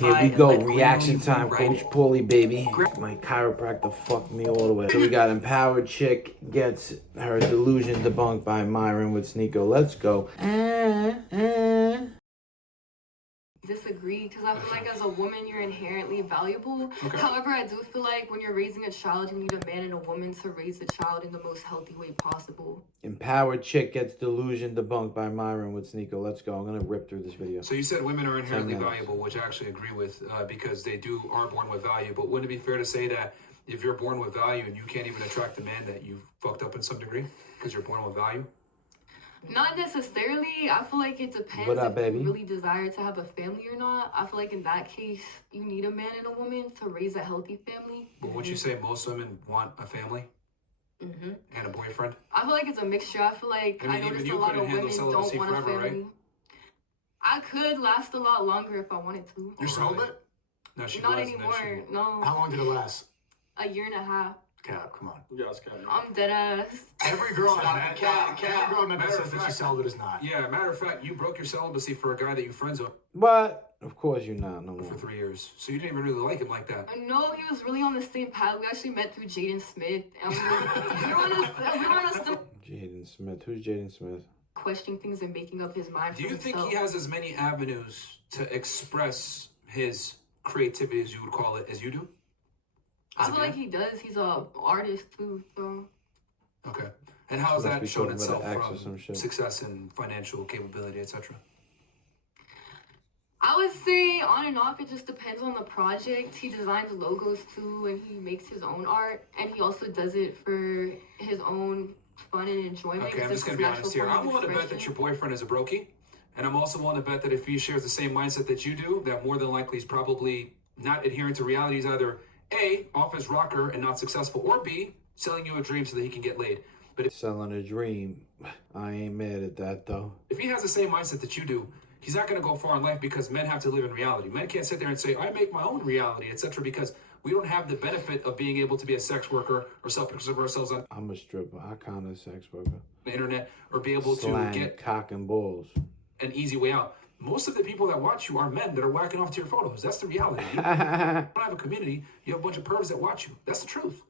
Here we go, reaction time, Coach Paulie, baby. My chiropractor fucked me all the way. So we got empowered chick gets her delusion debunked by Myron with Sneako. Let's go. Disagree, because I feel like as a woman you're inherently valuable. However, I do feel like when you're raising a child, you need a man and a woman to raise the child in the most healthy way possible. Empowered chick gets delusion debunked by Myron with Sneako. Let's go. I'm gonna rip through this video. So you said women are inherently valuable, which I actually agree with, because they are born with value. But wouldn't it be fair to say that if you're born with value and you can't even attract a man, that you fucked up in some degree because you're born with value? Not necessarily. I feel like it depends What up, if baby? you really desire to have a family or not. I feel like in that case, you need a man and a woman to raise a healthy family. But would you say most women want a family and a boyfriend? I feel like it's a mixture. I feel like I noticed a lot of women don't want a family. Right? I could last a lot longer if I wanted to. You're celibate? No, she Not wasn't, anymore. No. How long did it last? A year and a half. Cap, come on. Yeah, it's Cap. I'm dead ass. Every girl I met says that she's celibate is not. Yeah, matter of fact, you broke your celibacy for a guy that you friends with What? Of course you're not, no more. for 3 years. So you didn't even really like him like that. No, he was really on the same path. We actually met through Jaden Smith. And we were on a Jaden Smith. Who's Jaden Smith? questioning things and making up his mind for Do you himself. think he has as many avenues to express his creativity, as you would call it, as you do? I feel like he does. He's a artist too, so. Okay. And how has Must be that shown talking about itself an ex or some from shit. success and financial capability, etc.? I would say on and off, it just depends on the project. He designs logos too, and he makes his own art, and he also does it for his own fun and enjoyment. Okay, I'm just going to be honest here. I'm willing to bet that your boyfriend is a brokey, and I'm also willing to bet that if he shares the same mindset that you do, that more than likely he's probably not adhering to reality. He's either A, off his rocker and not successful, or B, selling you a dream so that he can get laid. But if Selling a dream. I ain't mad at that though. he has the same mindset that you do, he's not going to go far in life, because men have to live in reality. Men can't sit there and say, I make my own reality, etc., because we don't have the benefit of being able to be a sex worker or sell pictures of ourselves on I'm a stripper. I kind of sex worker. the internet, or be able Slang, to get cock and balls. an easy way out. Most of the people that watch you are men that are whacking off to your photos. That's the reality. You don't have a community. You have a bunch of pervs that watch you. That's the truth.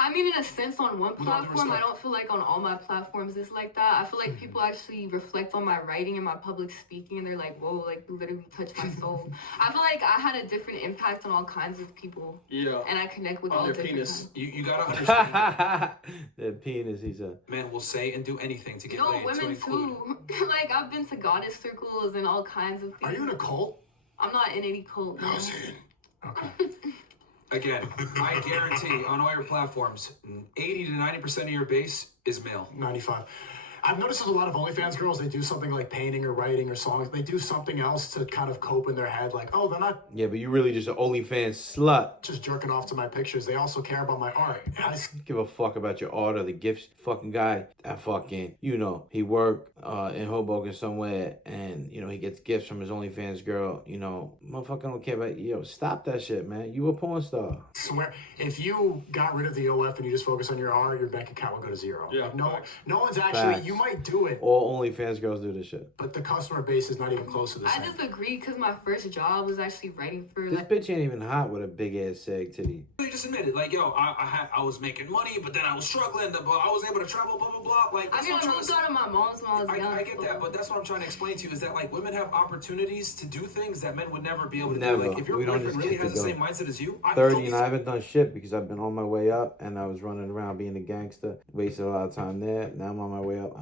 I mean, in a sense, on one With all due platform, I respect. don't feel like on all my platforms it's like that. I feel like people actually reflect on my writing and my public speaking, and they're like, whoa, like, you literally touched my soul. I feel like I had a different impact on all kinds of people. Yeah. And I connect with On all their different penis. kinds. You got to understand. The penis, he said. Men will say and do anything to get No, laid. women to include. too. Like, I've been to goddess circles and all kinds of things. Are you in a cult? I'm not in any cult. No. Okay. Again, I guarantee on all your platforms, 80 to 90% of your base is male. 95. I've noticed with a lot of OnlyFans girls, they do something like painting or writing or songs. They do something else to kind of cope in their head. Like, oh, they're not Yeah, but you really just an OnlyFans slut. just jerking off to my pictures. They also care about my art. Give a fuck about your art or the gifts. Fucking guy, that fucking, he worked in Hoboken somewhere, and, he gets gifts from his OnlyFans girl. Motherfucker don't care about, stop that shit, man. You a porn star. Swear, if you got rid of the OF and you just focus on your art, your bank account will go to zero. Yeah, Like, facts. no one's actually, Facts. you might do it, All OnlyFans girls do this shit. but the customer base is not even close to the I same. disagree because my first job was actually writing for This bitch ain't even hot with a big ass sag titty. They just admitted, like, yo, I was making money, but then I was struggling, but I was able to travel, blah, blah, blah. Like, I that's mean, what I I'm trying moved to say. out of my mom's when I was young. I get that, but that's what I'm trying to explain to you, is that, like, women have opportunities to do things that men would never be able to Never. do. Like, if your We don't boyfriend just really get has to the go. same mindset as you, 30 and I haven't done shit because I've been on my way up and I was running around being a gangster, wasted a lot of time there. Now I'm on my way up.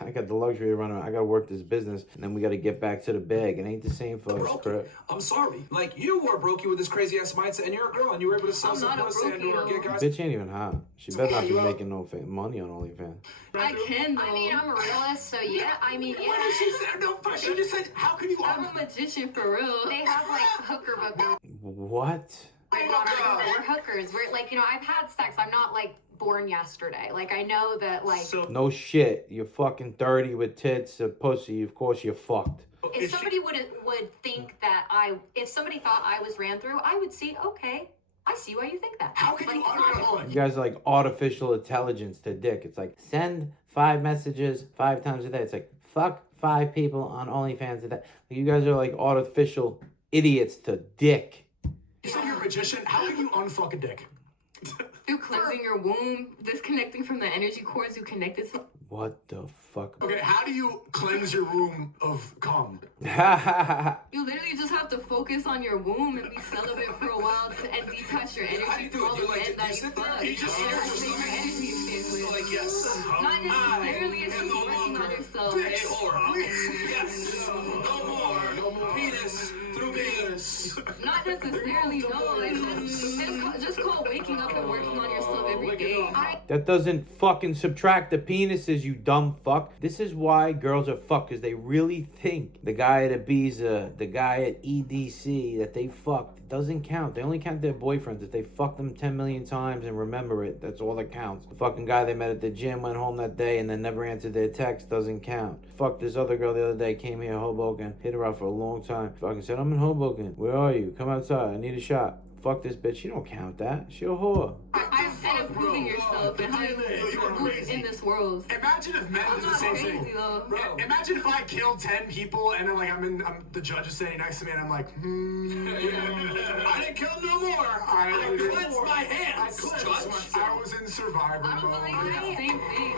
I got the luxury of running around. I got to work this business, and then we got to get back to the bag. It ain't the same for us, brokey. crap. I'm sorry. Like, you were brokey with this crazy ass mindset, and you're a girl, and you were able to sell I'm some not a pussy and brokey, or get guys. Bitch ain't even hot. She better not be you out. making no money on OnlyFans. I can, though. I mean, I'm a realist, so yeah. I mean, What yeah. did she say? No, she just said, how can you... I'm a magician for real. They have like hooker bookers. What? We're hookers. We're like, I've had sex. I'm not like born yesterday. Like, I know that like No shit. You're fucking 30 with tits, a pussy. Of course you're fucked. if somebody would think that if somebody thought I was ran through, I would see, okay, I see why you think that. How can you... Hold on. You guys are like artificial intelligence to dick. It's like, send 5 messages 5 times a day. It's like, fuck 5 people on OnlyFans a day. You guys are like artificial idiots to dick. You said you're a magician. How can you unfuck a dick? Through cleansing your womb, disconnecting from the energy cords you connected to. What the fuck? Okay, how do you cleanse your room of cum? You literally just have to focus on your womb and be celibate for a while and detach your energy from all the men that you fuck. You just Your energy is like, yes. not necessarily it's just working on yourself. A whore. Yes. No more. Penis through penis. Not necessarily, no. It's just called waking up and working on yourself every day. That doesn't fucking subtract the penises, you dumb fuck. This is why girls are fuckers. They really think the guy at Ibiza, the guy at EDC that they fucked doesn't count. They only count their boyfriends. If they fuck them 10 million times and remember it, that's all that counts. The fucking guy they met at the gym, went home that day, and then never answered their text doesn't count. Fuck this other girl the other day, came here, Hoboken, hit her up for a long time. Fucking said, I'm in Hoboken. Where are you? Come outside. I need a shot. Fuck this bitch. She don't count that. She a whore. And improving yourself and how you move in this world. Imagine if men did the Not same crazy thing. though. Imagine if I killed 10 people and then like I'm the judge is sitting next to me and I'm like, I didn't kill no more. I cleansed my hands. I was in survivor I don't mode. believe it's the same thing.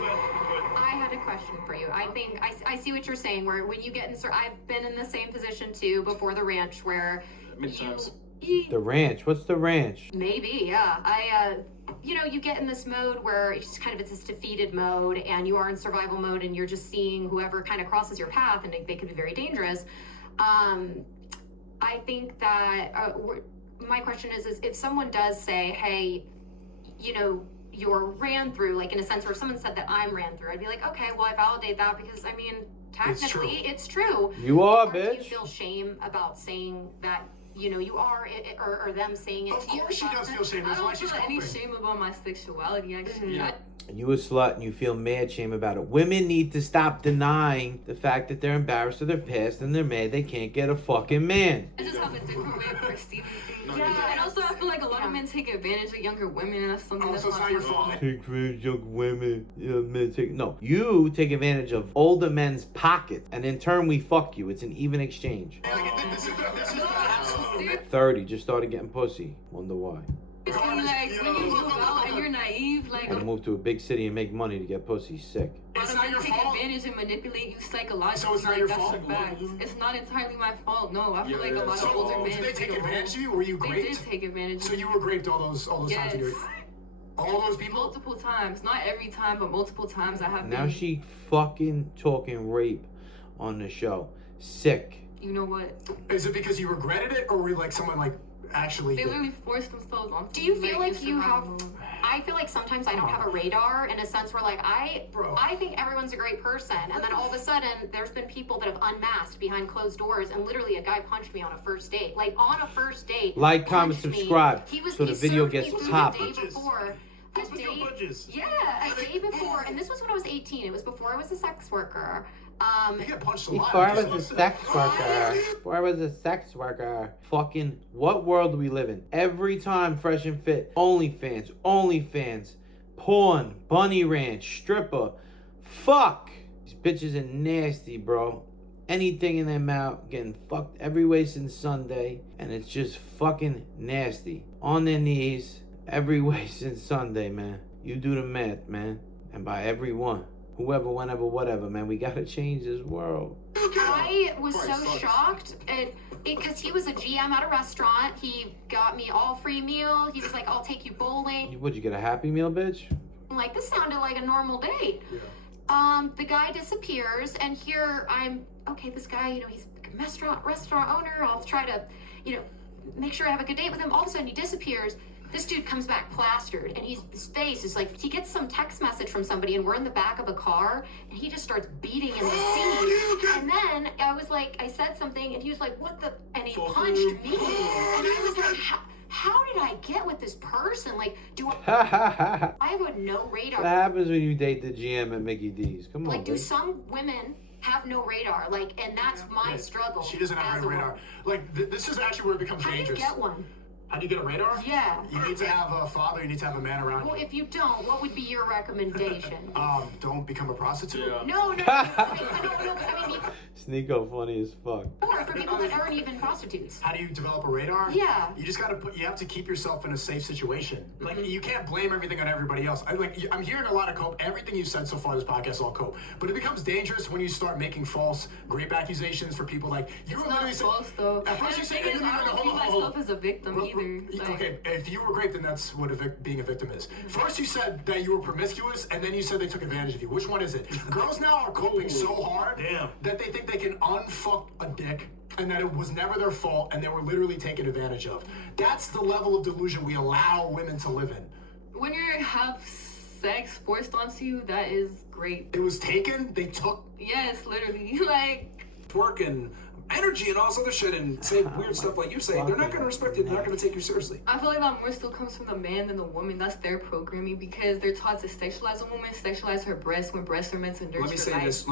I had a question for you. I think I see what you're saying. Where when you get in, I've been in the same position too before the ranch, where The ranch. What's the ranch? maybe, yeah. You get in this mode where it's kind of it's this defeated mode, and you are in survival mode, and you're just seeing whoever kind of crosses your path, and they could be very dangerous. I think that my question is if someone does say, hey, you're ran through, like in a sense where if someone said that I'm ran through, I'd be like, okay, well, I validate that because I mean, technically it's true. You are, Or do you bitch. feel shame about saying that, you are, or them saying it Of to you? course she does feel shame. I That's why don't she's feel any coping. shame about my sexuality, actually. Yeah. You a slut and you feel mad shame about it. Women need to stop denying the fact that they're embarrassed of their past and they're mad they can't get a fucking man. I just have a different way of perceiving things. Yeah, And also, I feel like a lot of men take advantage of younger women, and that's something Oh, that's so it's not your possible. fault. Take advantage of young women. Men take... No, you take advantage of older men's pockets, and in turn we fuck you. It's an even exchange. This is the absolute 30, just started getting pussy. Wonder why. Like, when you move out and you're naive, like, Gotta move to a big city and make money to get pussy. Sick. a lot It's of not men your take fault. advantage and manipulate you psychologically. So it's not like, your that's fault? a fact. It's not entirely my fault. No, I feel like a lot of So older men. did they take play a role. advantage of you? Were you They great? did take advantage. So you were raped all those times. Yes. All those people? Multiple times, not every time, but multiple times I have Now been. she fucking talking rape on the show. Sick. You know what? Is it because you regretted it, or were you like someone like actually? They did? literally forced themselves on. Do you feel like in you have? survival. I feel like sometimes I don't have a radar in a sense where like Bro. I think everyone's a great person, and then all of a sudden there's been people that have unmasked behind closed doors, and literally a guy punched me on a first date. Like on a first date. Like, comment, punched me. subscribe, He was so the he video served me gets food popped. The day before. A day before, and this was when I was 18. It was before I was a sex worker. You get punched a Before I lot. was a sex worker. Before I was a sex worker. Fucking, what world do we live in? Every time Fresh and Fit, OnlyFans, porn, bunny ranch, stripper. Fuck. These bitches are nasty, bro. Anything in their mouth, getting fucked every way since Sunday, and it's just fucking nasty. On their knees, every way since Sunday, man. You do the math, man. And by everyone. Whoever, whenever, whatever, man. We gotta change this world. I was so shocked because he was a GM at a restaurant. He got me all free meal. He was like, "I'll take you bowling." Would you get a Happy Meal, bitch? I'm like, this sounded like a normal date. The guy disappears, and here I'm. Okay, this guy, he's a restaurant owner. I'll try to, make sure I have a good date with him. All of a sudden, he disappears. This dude comes back plastered, and his face is like, he gets some text message from somebody, and we're in the back of a car, and he just starts beating in the seat. And then I said something, and he was like, what the? And he punched me. And I was like, how did I get with this person? Like, I have no radar. What happens when you date the GM at Mickey D's? Come on, Like, do bitch. some women have no radar? Like, and that's my struggle. She doesn't have as a a radar. woman. Like this is actually where it becomes How do you dangerous. get one? How do you get a radar? Yeah. You need to have a father. You need to have a man around Well, you. if you don't, what would be your recommendation? Don't become a prostitute. No. I mean, Sneako funny as fuck. Or for people that aren't even prostitutes. How do you develop a radar? Yeah. You just you have to keep yourself in a safe situation. Like, you can't blame everything on everybody else. I'm hearing a lot of cope. Everything you've said so far this podcast is all cope. But it becomes dangerous when you start making false, grape accusations for people like, you were literally saying. False though. At first you said, I don't view myself as a victim either. Okay, if you were raped, then that's what being a victim is. First you said that you were promiscuous, and then you said they took advantage of you. Which one is it? Girls now are coping so hard that they think they can unfuck a dick, and that it was never their fault, and they were literally taken advantage of. That's the level of delusion we allow women to live in. When you have sex forced onto you, that is great. It was taken, they took. Yes, literally. Like, Twerk and energy and all this other shit and say weird stuff like you say, they're not going to respect it. They're not going to take you seriously. I feel like that more still comes from the man than the woman. That's their programming because they're taught to sexualize a woman, sexualize her breasts when breasts are meant to nurture Let me say life. this.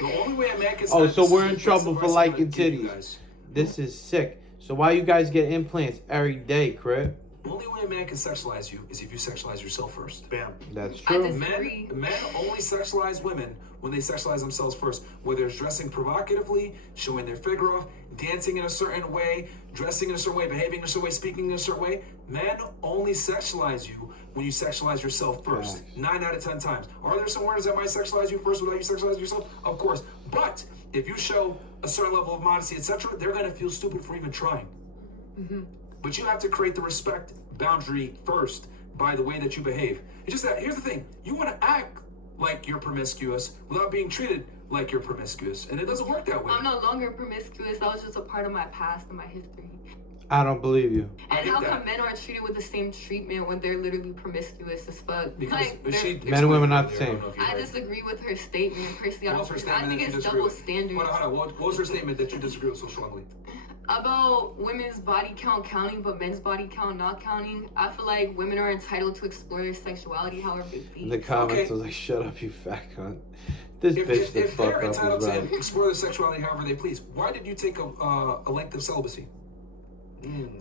The only way a man can Oh, so start we're in trouble for liking titties. guys. This is sick. So why you guys get implants every day, Crip? The only way a man can sexualize you is if you sexualize yourself first. Bam. That's I true. disagree. Men only sexualize women when they sexualize themselves first. Whether it's dressing provocatively, showing their figure off, dancing in a certain way, dressing in a certain way, behaving in a certain way, speaking in a certain way. Men only sexualize you when you sexualize yourself first. Facts. 9 out of 10 times. Are there some words that might sexualize you first without you sexualizing yourself? Of course. But if you show a certain level of modesty, etc., they're going to feel stupid for even trying. But you have to create the respect boundary first by the way that you behave. It's just that, here's the thing, you want to act like you're promiscuous without being treated like you're promiscuous, and it doesn't work that way. I'm no longer promiscuous. That was just a part of my past and my history. I don't believe you. And how get come that. men aren't treated with the same treatment when they're literally promiscuous as fuck? Because Men and women are not the same. I disagree with her statement. Personally, What was her I statement think that you it's disagree double with? standards. Hold on. What was her statement that you disagree with so strongly? About women's body count counting, but men's body count not counting. I feel like women are entitled to explore their sexuality however they In the please. comments, Okay. I was like, shut up, you fat cunt. This bitch If the they're fuck up entitled is to right. explore their sexuality however they please, why did you take a length of celibacy?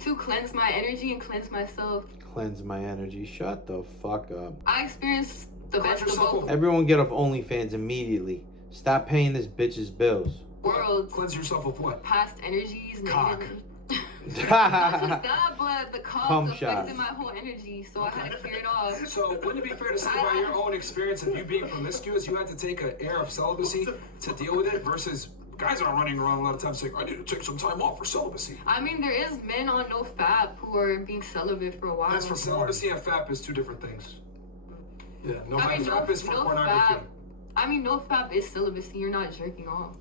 To cleanse my energy and cleanse myself. Cleanse my energy. Shut the fuck up. I experienced the Cleanse best of yourself both of- Everyone get off OnlyFans immediately. Stop paying this bitch's bills. worlds. Cleanse yourself of what? Past energies, Cock. negative. Not just that, but the Pump cause shots. affected my whole energy, so I had to clear it off. So wouldn't it be fair to say by your own experience of you being promiscuous, you had to take an air of celibacy to deal with it versus guys aren't running around a lot of times saying, I need to take some time off for celibacy. I mean, there is men on no fap who are being celibate for a while. That's for Celibacy and FAP is two different things. Yeah, no I mean, FAP is for no pornography. fap. I mean, no fap is celibacy. You're not jerking off.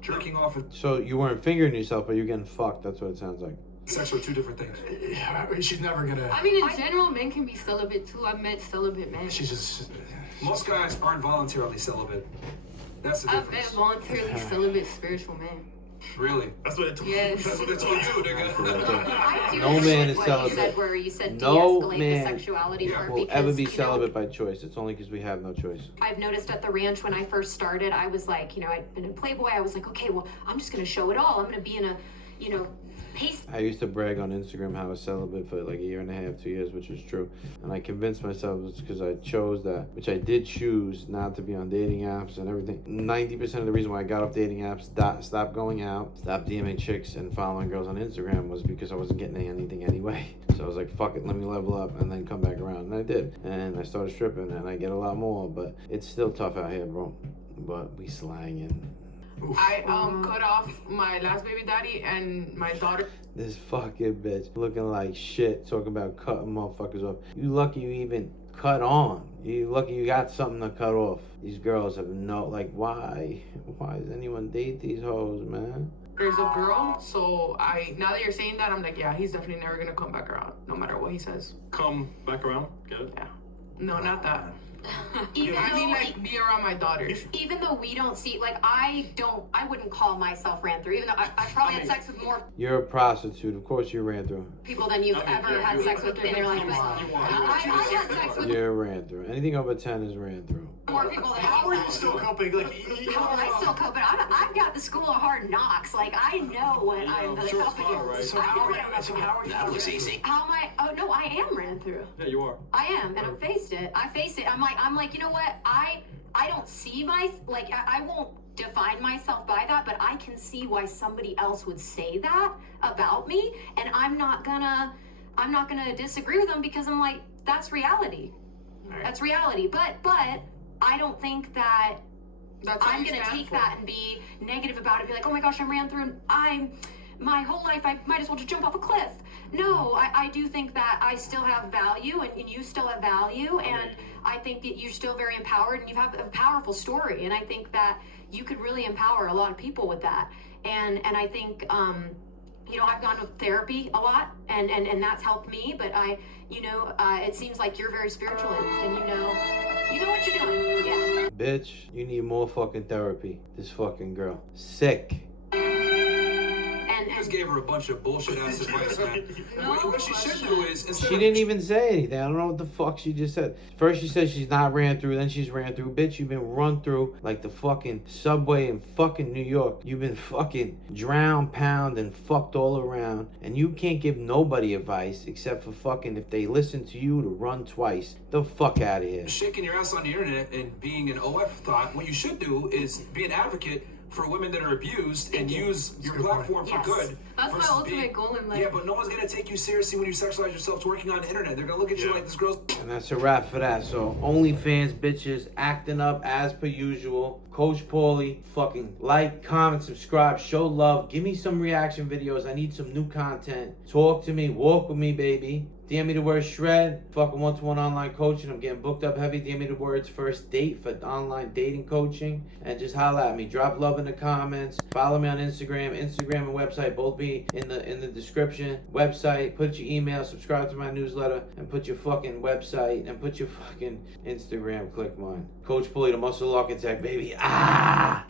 Jerking off and So you weren't fingering yourself, but you're getting fucked. That's what it sounds like. sex are two different things. Yeah, she's never gonna. I mean, in general, men can be celibate too. I've met celibate men. She's just. Most guys aren't voluntarily celibate. That's the I've met difference. voluntarily celibate spiritual men. Really? That's what it told. Yes. That's what they told you, nigga. I do No agree man with is what celibate. You said where you said No de-escalate man the sexuality part Will because ever be you know, celibate by choice. It's only because we have no choice. I've noticed at the ranch when I first started, I was like, you know, I'd been in Playboy. I was like, okay, well, I'm just gonna show it all. I'm gonna be in a, you know, pace. I used to brag on Instagram how I was celibate for like a year and a half, 2 years, which is true. And I convinced myself it's because I chose that, which I did choose not to be on dating apps and everything. 90% of the reason why I got off dating apps, stopped going out, stopped DMing chicks and following girls on Instagram was because I wasn't getting anything anyway. So I was like, fuck it, let me level up and then come back around. And I did. And I started stripping and I get a lot more, but it's still tough out here, bro. But we slanging. I cut off my last baby daddy and my daughter. This fucking bitch looking like shit, talking about cutting motherfuckers off. You lucky you even cut on. You lucky you got something to cut off. These girls have no, like, why? Why does anyone date these hoes, man? There's a girl, so now that you're saying that, I'm like, yeah, he's definitely never gonna come back around, no matter what he says. Come back around. Good. Yeah. No, not that. Even I mean, though, like, be around my daughters. even though we don't see, like, I wouldn't call myself ran through, even though I probably had sex with more You're a prostitute. Of course you ran through. people than you've I mean, ever yeah, had you- sex with in your life. you are. I had sex with You're ran through. Anything over 10 is ran through. more people than How are you still coping? Like, How am I still coping? I've got the school of hard knocks. Like, I know what I'm I'm sure it's coping far, right? So how are you? So how are you? That was easy. How am I? Oh no, I am ran through. Yeah, you are. I am, and I faced it. I faced it. I'm like, you know what? I don't see my I won't define myself by that, but I can see why somebody else would say that about me, and I'm not gonna disagree with them because I'm like, that's reality. Right. That's reality. But I don't think that That's what I'm you gonna stand take for. that and be negative about it. Be like, oh my gosh, I ran through and my whole life I might as well just jump off a cliff. No, I do think that I still have value and you still have value, and I think that you're still very empowered and you have a powerful story, and I think that you could really empower a lot of people with that. And I think you know, I've gone to therapy a lot and that's helped me, but it seems like you're very spiritual and you know what you're doing. Yeah. Bitch, you need more fucking therapy. This fucking girl. Sick. You just gave her a bunch of bullshit ass advice, man. What she should do is instead She of didn't even say anything. I don't know what the fuck she just said. First she said she's not ran through, then she's ran through. Bitch, you've been run through like the fucking subway in fucking New York. You've been fucking drowned, pound, and fucked all around. And you can't give nobody advice except for fucking if they listen to you to run twice. The fuck out of here. shaking your ass on the internet and being an OF thought, what you should do is be an advocate for women that are abused and use your platform for Yes. good. That's my versus ultimate goal in life. Yeah, but no one's gonna take you seriously when you sexualize yourself to working on the internet. They're gonna look at you like this girl's. And that's a wrap for that. So OnlyFans bitches acting up as per usual. Coach Paulie, fucking like, comment, subscribe, show love. Give me some reaction videos. I need some new content. Talk to me, walk with me, baby. DM me the word shred. Fucking one-to-one online coaching. I'm getting booked up heavy. DM me the words first date for online dating coaching. And just holla at me. Drop love in the comments. Follow me on Instagram. Instagram and website both be in the description. Website. Put your email. Subscribe to my newsletter. And put your fucking website. And put your fucking Instagram. Click mine. Coach Paulie, the muscle architect, baby. Ah!